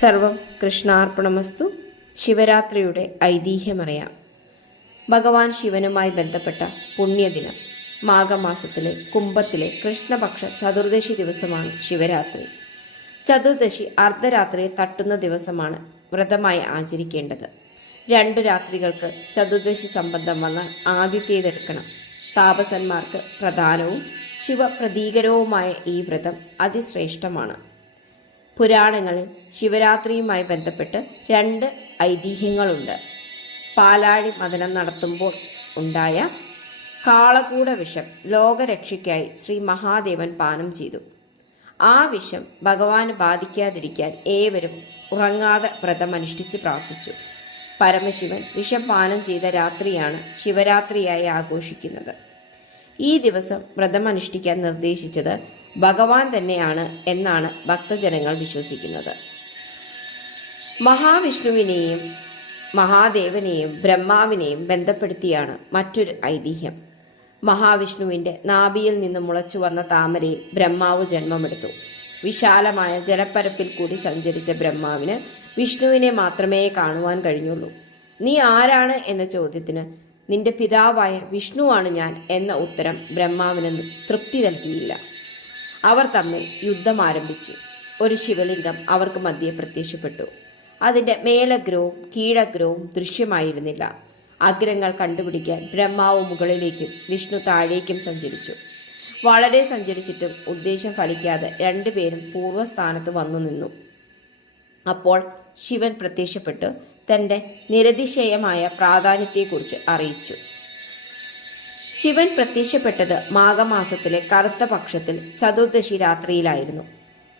സർവം കൃഷ്ണാർപ്പണമസ്തു. ശിവരാത്രിയുടെ ഐതിഹ്യമറിയാം. ഭഗവാൻ ശിവനുമായി ബന്ധപ്പെട്ട പുണ്യദിനം. മാഘമാസത്തിലെ കുംഭത്തിലെ കൃഷ്ണപക്ഷ ചതുർദശി ദിവസമാണ് ശിവരാത്രി. ചതുർദശി അർദ്ധരാത്രിയെ തട്ടുന്ന ദിവസമാണ് വ്രതമായി ആചരിക്കേണ്ടത്. 2 രാത്രികൾക്ക് ചതുർദശി സംബന്ധം വന്നാൽ ആദ്യത്തേതെടുക്കണം. താപസന്മാർക്ക് പ്രധാനവും ശിവപ്രതീകരവുമായ ഈ വ്രതം അതിശ്രേഷ്ഠമാണ്. പുരാണങ്ങളിൽ ശിവരാത്രിയുമായി ബന്ധപ്പെട്ട് 2 ഐതിഹ്യങ്ങളുണ്ട്. പാലാഴി മഥനം നടത്തുമ്പോൾ ഉണ്ടായ കാളകൂട വിഷം ലോകരക്ഷയ്ക്കായി ശ്രീ മഹാദേവൻ പാനം ചെയ്തു. ആ വിഷം ഭഗവാന് ബാധിക്കാതിരിക്കാൻ ഏവരും ഉറങ്ങാതെ വ്രതമനുഷ്ഠിച്ച് പ്രാർത്ഥിച്ചു. പരമശിവൻ വിഷം പാനം ചെയ്ത രാത്രിയാണ് ശിവരാത്രിയായി ആഘോഷിക്കുന്നത്. ഈ ദിവസം വ്രതമനുഷ്ഠിക്കാൻ നിർദ്ദേശിച്ചത് ഭഗവാൻ തന്നെയാണ് എന്നാണ് ഭക്തജനങ്ങൾ വിശ്വസിക്കുന്നത്. മഹാവിഷ്ണുവിനെയും മഹാദേവനെയും ബ്രഹ്മാവിനെയും ബന്ധപ്പെടുത്തിയാണ് മറ്റൊരു ഐതിഹ്യം. മഹാവിഷ്ണുവിൻ്റെ നാഭിയിൽ നിന്ന് മുളച്ചു വന്ന താമരയിൽ ബ്രഹ്മാവ് ജന്മമെടുത്തു. വിശാലമായ ജലപ്പരപ്പിൽ കൂടി സഞ്ചരിച്ച ബ്രഹ്മാവിന് വിഷ്ണുവിനെ മാത്രമേ കാണുവാൻ കഴിഞ്ഞുള്ളൂ. നീ ആരാണ് എന്ന ചോദ്യത്തിന് നിന്റെ പിതാവായ വിഷ്ണുവാണ് ഞാൻ എന്ന ഉത്തരം ബ്രഹ്മാവിന് തൃപ്തി നൽകിയില്ല. അവർ തമ്മിൽ യുദ്ധം ആരംഭിച്ചു. ഒരു ശിവലിംഗം അവർക്ക് മധ്യേ പ്രത്യക്ഷപ്പെട്ടു. അതിൻ്റെ മേലഗ്രവും കീഴഗ്രവും ദൃശ്യമായിരുന്നില്ല. അഗ്രങ്ങൾ കണ്ടുപിടിക്കാൻ ബ്രഹ്മാവ് മുകളിലേക്കും വിഷ്ണു താഴേക്കും സഞ്ചരിച്ചു. വളരെ സഞ്ചരിച്ചിട്ടും ഉദ്ദേശം ഫലിക്കാതെ 2 പേരും പൂർവ്വസ്ഥാനത്ത് വന്നു നിന്നു. അപ്പോൾ ശിവൻ പ്രത്യക്ഷപ്പെട്ടു തൻ്റെ നിരതിശയമായ പ്രാധാന്യത്തെക്കുറിച്ച് അറിയിച്ചു. ശിവൻ പ്രത്യക്ഷപ്പെട്ടത് മാഘമാസത്തിലെ കറുത്ത പക്ഷത്തിൽ ചതുർദശി രാത്രിയിലായിരുന്നു.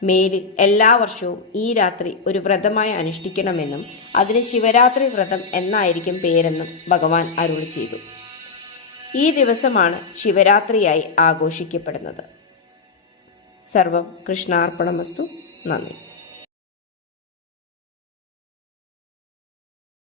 മേലിൽ എല്ലാ വർഷവും ഈ രാത്രി ഒരു വ്രതമായി അനുഷ്ഠിക്കണമെന്നും അതിന് ശിവരാത്രി വ്രതം എന്നായിരിക്കും പേരെന്നും ഭഗവാൻ അരുളി ചെയ്തു. ഈ ദിവസമാണ് ശിവരാത്രിയായി ആഘോഷിക്കപ്പെടുന്നത്. സർവം കൃഷ്ണാർപ്പണമസ്തു. നന്ദി.